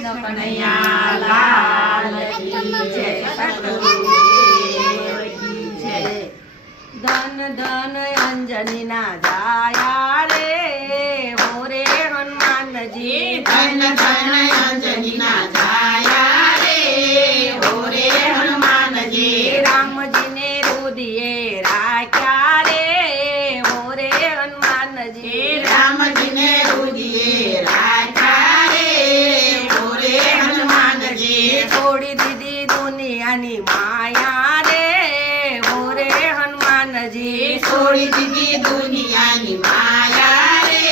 કનૈયા લાલ કી જય સતગુરુદેવ કી જય। ધન ધન અંજની ના જાયા રે મોરે હનુમાનજી। ધન ધન અંજની ના જાયા રે મોરે હનુમાનજી। રામજી ને રુદિયે રાખ્યા રે મોરે હનુમાનજી। રામજી ને રુદિયે રાખ્યા રે મોરે હનુમાનજી। છોડી દીધી દુનિયાની માયા રે મોરે હનુમાનજી। છોડી દીધી દુનિયાની માયા રે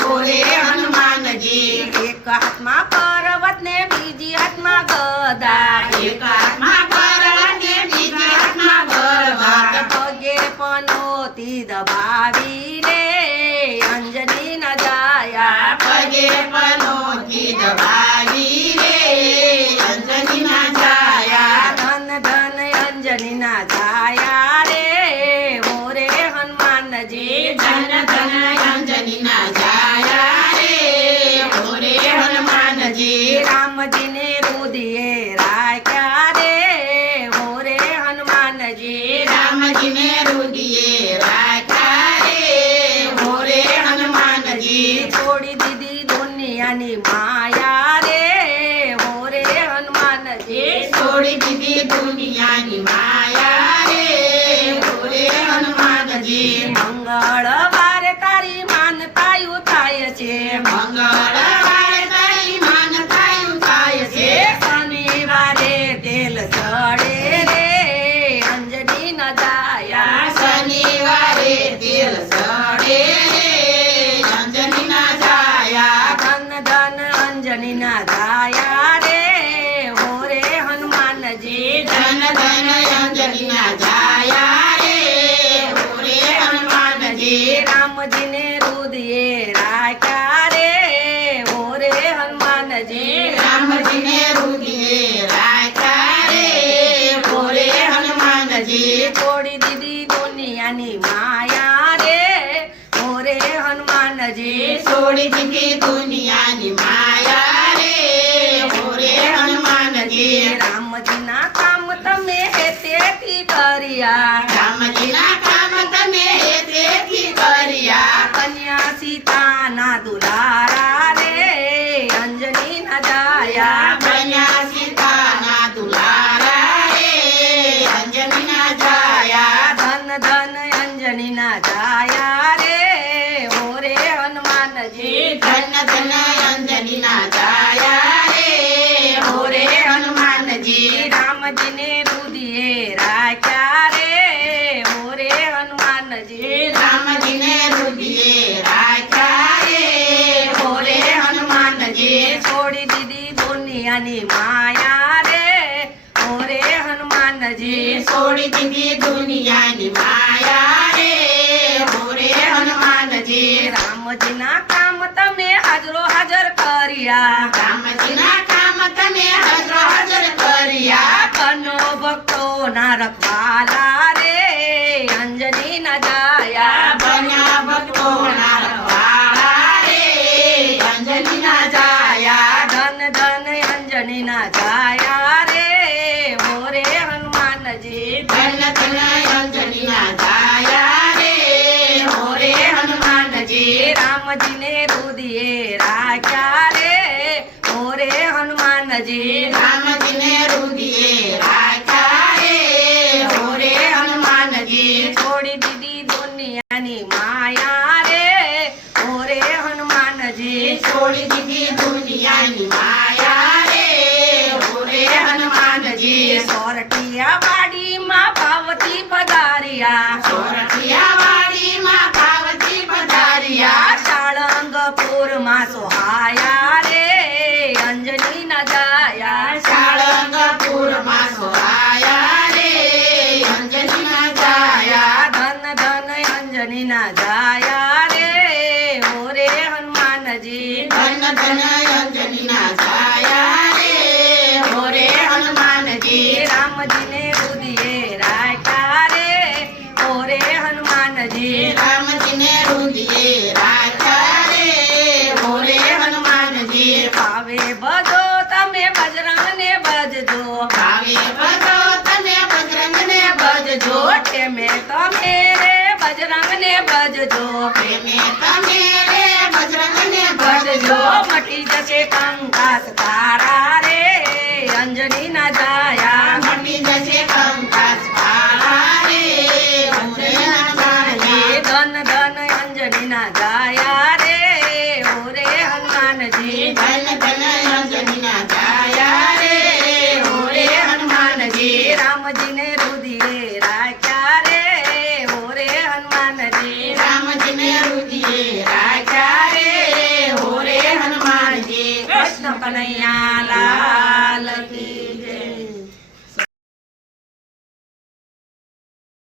મોરે હનુમાનજી। એક હાથમાં પર્વત ને બીજી હાથમાં ગદા। એક હાથમાં પર્વત ને બીજી હાથમાં ગરબા। પગે પનોતી દબાવી રે અંજની ન જાયા। પગે પનોતી દબાવી રે અંજની ના જાયા। ધન ધન અંજની ના જાયા રે મોરે હનુમાનજી। ધન ધન અંજની ના જાયા રે મોરે હનુમાનજી। રામજી ને રુદિયે રાખ્યા રે મોરે હનુમાનજી। રામજી ને રુદિયે રાખ્યા રે મોરે હનુમાનજી। છોડી દીધી દુનિયાની માયા રે મોરે હનુમાનજી। છોડી દીધી દુનિયાની માયા રે મોરે હનુમાનજી। મંગળવારે તારી માનતાયું થાય છે। મંગળવારે તારી માનતાયું થાય છે। શનિવારે તેલ ચડે રે અંજની ન જાયા। શનિવારે તેલ ચડે રે અંજની ના જાયા। ધન ધન અંજની ના જાયા રે મોરે હનુમાનજી। ધન ધન અંજની ના જાયા રે મોરે હનુમાનજી। રામજી ને રુદિયે રાખ્યા રે મોરે હનુમાનજી। રામજી ને રુદિયે રાખ્યા રે મોરે હનુમાનજી। છોડી દીધી દુનિયાની માયા રે મોરે હનુમાનજી। છોડી દીધી દુનિયાની માયા રે મોરે હનુમાનજી। રામજીના કામ તમે તેથી કર્યા। રામજીના કામ તમે તેથી કર્યા। કન્યા સીતાના દુલારા રે અંજની ન જાયા। બન્યા સીતાના દુલારા રે અંજની ના જાયા। ધન ધન અંજની ના જાયા રે મોરે હનુમાનજી। ધન ધન અંજની ના જાયા રે મોરે હનુમાનજી। રામજી ને રુદિયે રાખ્યા રે મોરે હનુમાનજી। રામજી ને રુદિયે રાખ્યા રે મોરે હનુમાનજી। છોડી દીધી દુનિયાની માયા રે મોરે હનુમાનજી। છોડી દીધી દુનિયાની માયા રે મોરે હનુમાનજી। રામજીના કામ તમે હાજરો હાજર કર્યા। રામજીના કામ તમે હાજર હાજર કર્યા। કનો ભક્તો ના રખવાલા રે અંજની ન જાયા। બન્યા ભક્તોના રખવાળા રે અંજની ના જાયા। ધન ધન અંજની ના જાયા રે મોરે હનુમાનજી। ધન ધન અંજની ના જાયા રે મોરે હનુમાનજી। રામજી ને રુદિયે રાખ્યા રે મોરે હનુમાનજી। રામજી ને રુદિયે રાખ્યા રે મોરે હનુમાનજી। છોડી દીધી દુનિયાની માયા રે મોરે હનુમાનજી। છોડી દીધી દુનિયાની માયા રે મોરે હનુમાનજી। સોરઠિયા વાડીમાં પાવતી પધાર્યા। સોરઠિયા વાડીમાં પાવતી પધાર્યા। સાળંગપુરમાં સોહાયા રે અંજની ન જાયા। સાળંગપુરમાં સોહાયા રે અંજની ના જાયા। ધન ધન અંજની ના જાયા રે મોરે હનુમાનજી। ધન ધન અંજની ના જાયા રે મોરે હનુમાનજી। રામજી ને રુદિયે રાખ્યા રે મોરે હનુમાનજી। રામજી ને રુદિયે રાખ્યા રે મોરે હનુમાનજી। પાવે બધો ભજજો પ્રેમે તમે રે બજરંગને ભજજો ભજજો મટી જશે કંકાસ તારા રે અંજનીના જાયા મટી જશે કંકાસ તારા રે અંજના એ જાયા ધન ધન અંજનીના જાયા